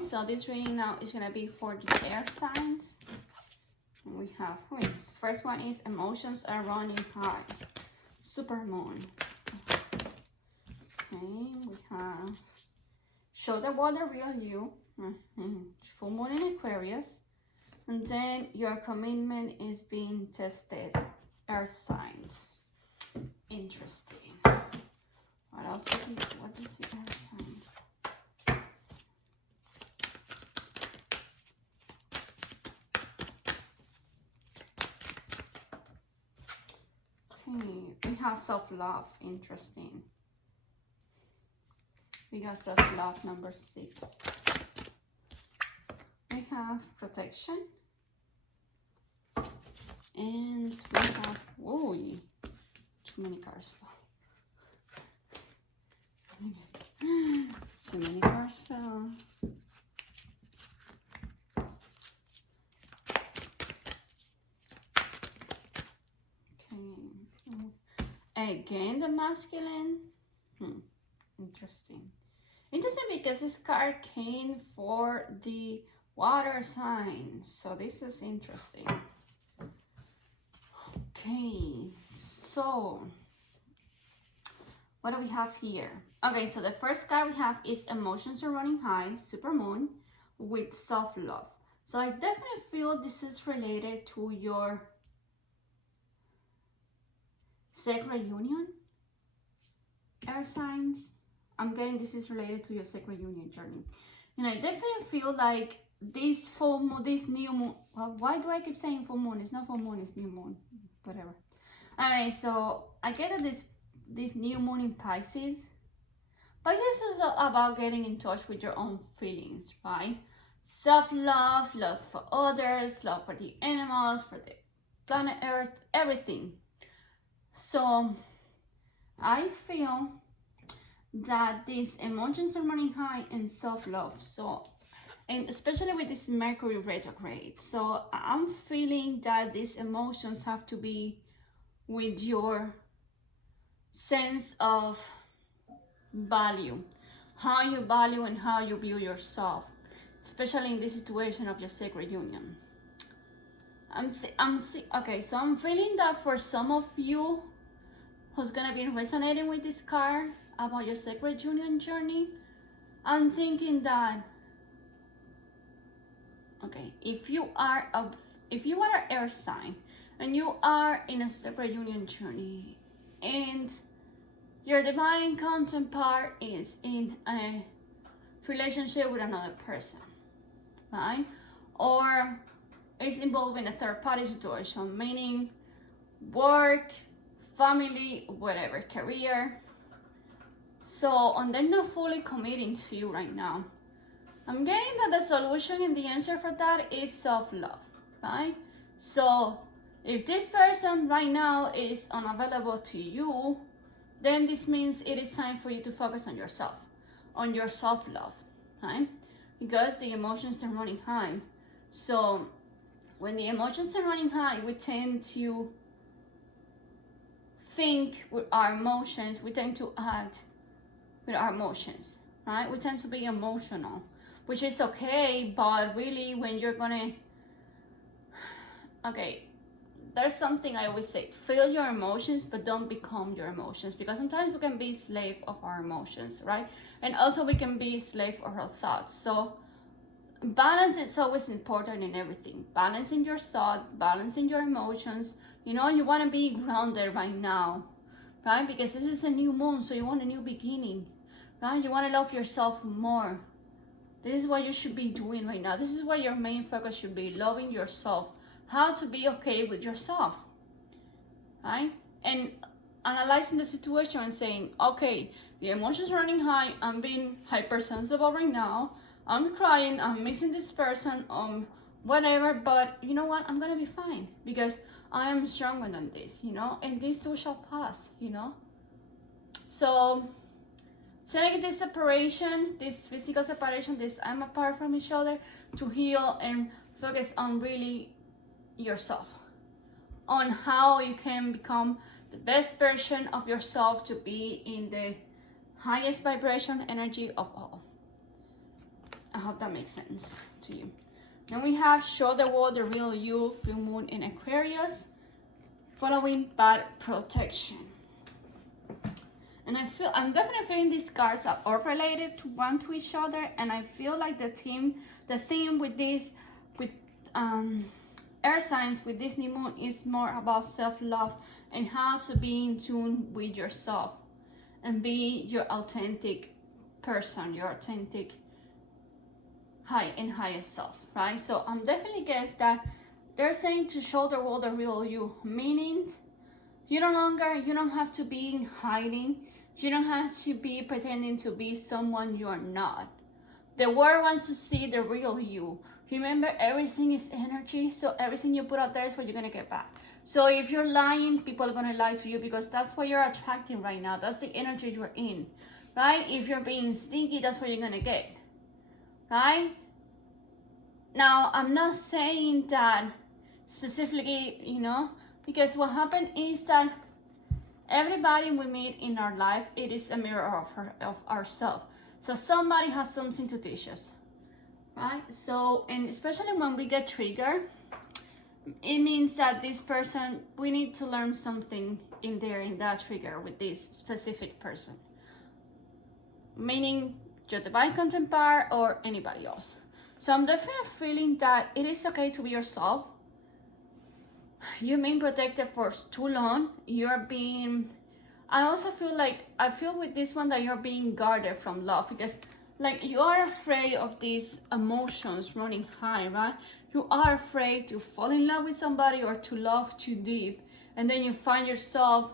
Okay, so this reading now is going to be for the air signs. And we have, wait, the first one is emotions are running high. Super moon. Okay, we have show the world the real you. Full moon in Aquarius. And then your commitment is being tested. Earth signs. Interesting. What else is it? What is the earth signs? We have self-love. Interesting. We got self-love number 6. We have protection. And we have, whoa, too many cards fell. Too many cards fell. Again, the masculine. Interesting. Interesting because this card came for the water sign. So this is interesting. Okay, so what do we have here? Okay, so the first card we have is emotions are running high, super moon, with self-love. So I definitely feel this is related to your sacred union, air signs. I'm getting this is related to your sacred union journey. And I definitely feel like this full moon, this new moon, well, why do I keep saying full moon? It's not full moon, it's new moon, whatever. Alright, so I get that this new moon in Pisces. Pisces is about getting in touch with your own feelings, right? Self-love, love for others, love for the animals, for the planet Earth, everything. So I feel that these emotions are running high in self-love. So, and especially with this Mercury retrograde. So I'm feeling that these emotions have to be with your sense of value, how you value and how you view yourself, especially in this situation of your sacred union. Okay, so I'm feeling that for some of you who's gonna be resonating with this card about your sacred union journey, I'm thinking that, okay, if you are an air sign and you are in a sacred union journey and your divine counterpart is in a relationship with another person, right? Or is involved in a third party situation, meaning work, family, whatever, career. So, and they're not fully committing to you right now. I'm getting that the solution and the answer for that is self-love, right? So, if this person right now is unavailable to you, then this means it is time for you to focus on yourself, on your self-love, right? Because the emotions are running high. So, when the emotions are running high, we tend to think with our emotions, we tend to act with our emotions, right? We tend to be emotional, which is okay, but really when you're gonna, okay, there's something I always say, feel your emotions, but don't become your emotions, because sometimes we can be slave of our emotions, right? And also we can be slave of our thoughts. So balance is always important in everything. Balancing your thought, balancing your emotions. You know, you want to be grounded right now, right? Because this is a new moon, so you want a new beginning, right? You want to love yourself more. This is what you should be doing right now. This is what your main focus should be, loving yourself. How to be okay with yourself, right? And analyzing the situation and saying, okay, the emotions are running high. I'm being hypersensitive right now. I'm crying. I'm missing this person. Whatever. But you know what? I'm gonna be fine because I am stronger than this, you know. And this too shall pass, you know. So take this separation, this physical separation, this I'm apart from each other, to heal and focus on really yourself, on how you can become the best version of yourself to be in the highest vibration energy of all. I hope that makes sense to you. Then we have show the world the real you, full moon in Aquarius, following bad protection. And I'm definitely feeling these cards are all related to one to each other, and I feel like the theme with this, with air signs with this new moon is more about self-love and how to be in tune with yourself and be your authentic person, your authentic highest self, right? So I'm definitely guess that they're saying to show the world the real you, meaning you don't have to be in hiding. You don't have to be pretending to be someone you're not. The world wants to see the real you. Remember, everything is energy, so everything you put out there is what you're gonna get back. So if you're lying, people are gonna lie to you because that's what you're attracting right now. That's the energy you're in, right? If you're being stinky, that's what you're gonna get, right? Now, I'm not saying that specifically, because what happened is that everybody we meet in our life, it is a mirror of ourselves. So somebody has something to teach us, right? So, and especially when we get triggered, it means that this person, we need to learn something in that trigger with this specific person. Meaning your divine counterpart or anybody else. So I'm definitely feeling that it is okay to be yourself. You've been protected for too long. I also feel like, I feel with this one that you're being guarded from love because like you are afraid of these emotions running high, right? You are afraid to fall in love with somebody or to love too deep. And then you find yourself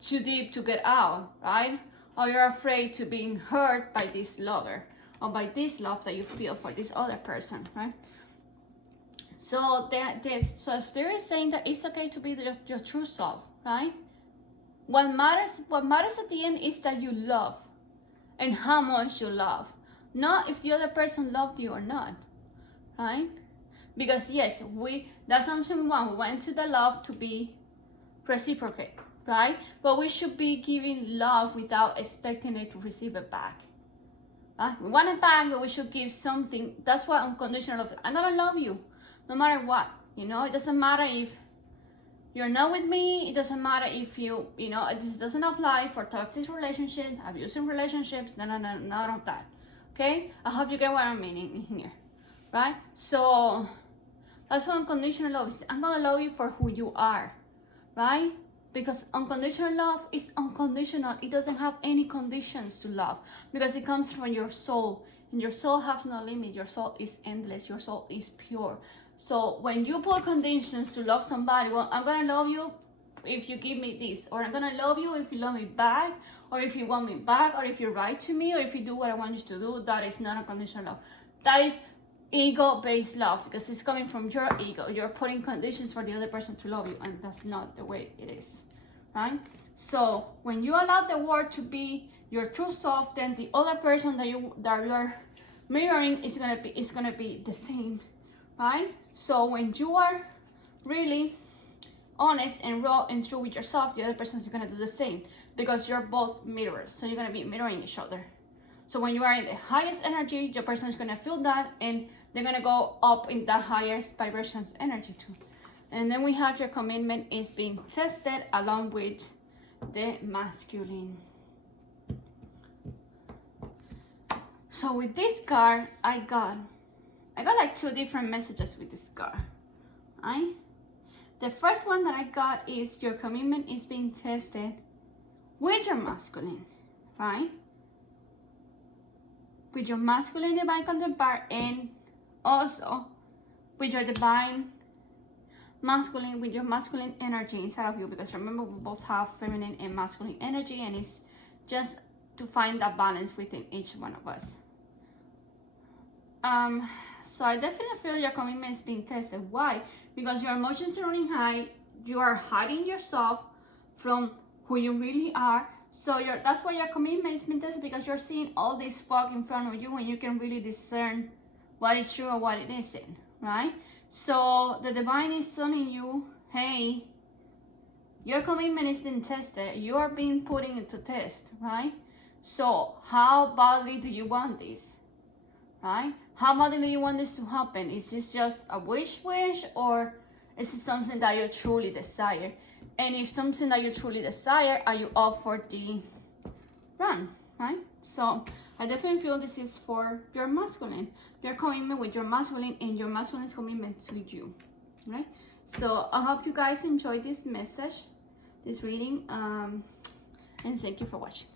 too deep to get out, right? Or you're afraid to being hurt by this lover or by this love that you feel for this other person, right? So the spirit is saying that it's okay to be your true self, right? What matters at the end is that you love and how much you love, not if the other person loved you or not, right? Because yes, that's something we want. We want to the love to be reciprocate, right? But we should be giving love without expecting it to receive it back. We want it back, but we should give something. That's what unconditional love is. I'm gonna love you no matter what. It doesn't matter if you're not with me. It doesn't matter if this doesn't apply for toxic relationships, abusive relationships, none of that. Okay? I hope you get what I'm meaning here, right? So that's what unconditional love is. I'm gonna love you for who you are, right? Because unconditional love is unconditional. It doesn't have any conditions to love because it comes from your soul. And your soul has no limit. Your soul is endless. Your soul is pure. So when you put conditions to love somebody, well, I'm going to love you if you give me this. Or I'm going to love you if you love me back. Or if you want me back. Or if you write to me. Or if you do what I want you to do. That is not unconditional love. That is ego-based love because it's coming from your ego. You're putting conditions for the other person to love you, and that's not the way it is, right? So when you allow the world to be your true self, then the other person that you're mirroring is gonna be the same, right? So when you are really honest and raw and true with yourself, the other person is gonna do the same because you're both mirrors. So you're gonna be mirroring each other. So when you are in the highest energy, your person is gonna feel that, and they're gonna go up in the highest vibrations energy too. And then we have your commitment is being tested along with the masculine. So with this card, I got like two different messages with this card, right? The first one that I got is your commitment is being tested with your masculine, right? With your masculine divine counterpart, and also with your divine masculine, with your masculine energy inside of you, because remember we both have feminine and masculine energy, and it's just to find that balance within each one of us. So I definitely feel your commitment is being tested. Why? Because your emotions are running high. You are hiding yourself from who you really are. So that's why your commitment is being tested, because you're seeing all this fog in front of you and you can really discern what is true or what it isn't, right? So the divine is telling you, hey, your commitment is being tested. You are being put into test, right? So how badly do you want this, right? How badly do you want this to happen? Is this just a wish, or is it something that you truly desire? And if something that you truly desire, are you up for the run, right? So I definitely feel this is for your masculine, your commitment with your masculine, and your masculine's commitment to you, right? So I hope you guys enjoyed this message, this reading, and thank you for watching.